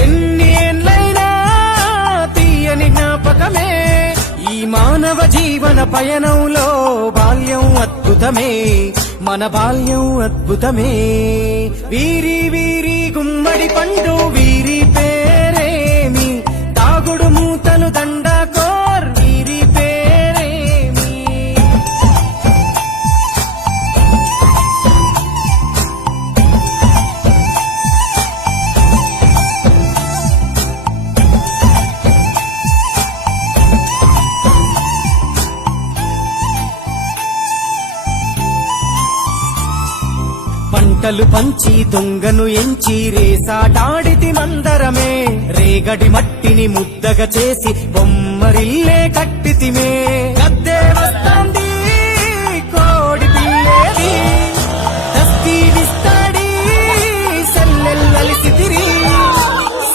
ఎన్ని ఏళ్ళైనా తీయని జ్ఞాపకమే ఈ మానవ జీవన పయనంలో బాల్యం అద్భుతమే మన బాల్యం అద్భుతమే వీరి వీరి గుమ్మడి పండు వీరి పేరేమి తాగుడు మూతలు దండకోర్ వీరి పేరేమి పంటలు పంచి దొంగను ఎంచి రేసాడాడితి మందరమే రేగడి మట్టిని ముద్దగా చేసి బొమ్మరిల్లే కట్టితిమే